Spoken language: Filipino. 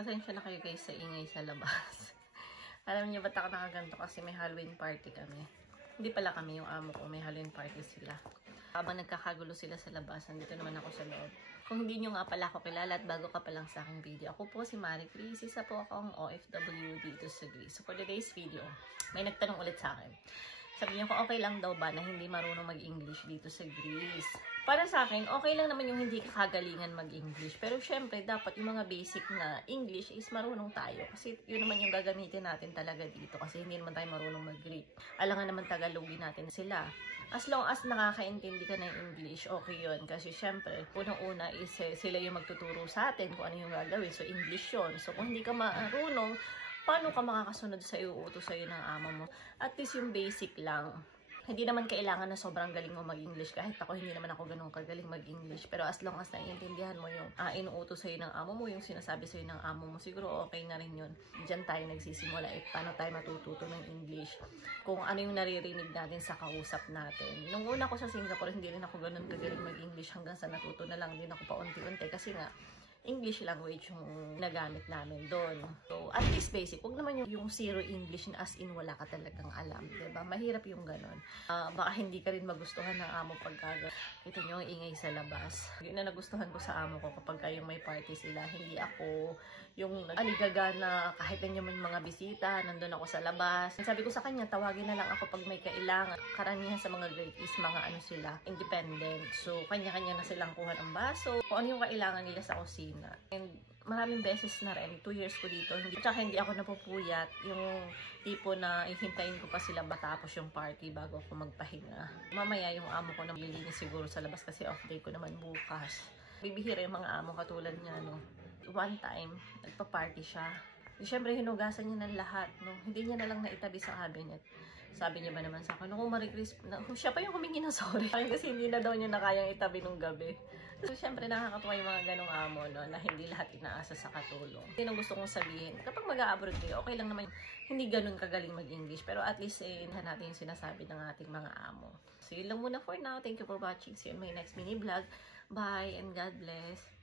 Pasensya na kayo guys sa ingay sa labas. Alam niyo ba't ako nakaganto? Kasi may Halloween party kami. Hindi pala kami, yung amo ko. May Halloween party sila. Habang nagkakagulo sila sa labas, nandito naman ako sa loob. Kung hindi nyo nga pala ako kilala at bago ka pa lang sa aking video, ako po si Marie Chris. Isa po akong OFW dito sa Greece. So for today's video, may nagtanong ulit sa akin. Sabi niyo ko, okay lang daw ba na hindi marunong mag-English dito sa Greece? Para sa akin, okay lang naman yung hindi kakagalingan mag-English. Pero syempre, dapat yung mga basic na English is marunong tayo. Kasi yun naman yung gagamitin natin talaga dito. Kasi hindi naman tayo marunong mag-Greek. Alangan naman Tagalogin natin sila. As long as nakakaintindi ka ng English, okay yun. Kasi syempre, unang-una is sila yung magtuturo sa atin kung ano yung gagawin. So, English yun. So, kung hindi ka marunong, paano ka makakasunod sa iuutos sa'yo ng amo mo? At least yung basic lang. Hindi naman kailangan na sobrang galing mo mag-English. Kahit ako, hindi naman ako ganun kagaling mag-English. Pero as long as naiintindihan mo yung inuutos sa'yo ng amo mo, yung sinasabi sa'yo ng amo mo, siguro okay na rin yun. Diyan tayo nagsisimula. Paano tayo matututo ng English? Kung ano yung naririnig natin sa kausap natin. Nung una ko sa Singapore, hindi rin ako ganun kagaling mag-English. Hanggang sa natuto na lang din ako paunti-unti. Kasi nga, English language yung nagamit namin doon. So, at least basic. Huwag naman yung zero English na as in wala ka talagang alam. Diba? Mahirap yung ganon. Baka hindi ka rin magustuhan ng amo pagka ito nyo ang ingay sa labas. Yun na nagustuhan ko sa amo ko kapag yung may party sila. Hindi ako yung aligaga na kahit na may mga bisita, nandun ako sa labas. Sabi ko sa kanya, tawagin na lang ako pag may kailangan. Karamihan sa mga great is mga ano sila, independent. So, kanya-kanya na silang kuha ng baso. Kung ano yung kailangan nila sa kusina. And maraming beses na rin, 2 years ko dito, hindi ako napupuyat, yung tipo na ihintayin ko pa sila matapos yung party bago ako magpahinga. Mamaya yung amo ko na lilinis siguro sa labas kasi off day ko naman bukas. Bibihira yung mga amo katulad niya, no. One time, nagpa-party siya. Siyempre, hinugasan niya ng lahat, no. Hindi niya na lang naitabi sa cabinet. Sabi niya ba naman sa akin, kung Marie Chris, siya pa yung humingi ng sorry. Kasi hindi na daw niya na kayang itabi nung gabi. So, siyempre, nakakatuwa yung mga ganong amo, no, na hindi lahat inaasa sa katulong. Yun ang gusto kong sabihin. Kapag mag-a-abroad kayo, okay lang naman hindi ganun kagaling mag-English. Pero at least, natin yung sinasabi ng ating mga amo. So, yun lang muna for now. Thank you for watching. See you in my next mini vlog. Bye and God bless.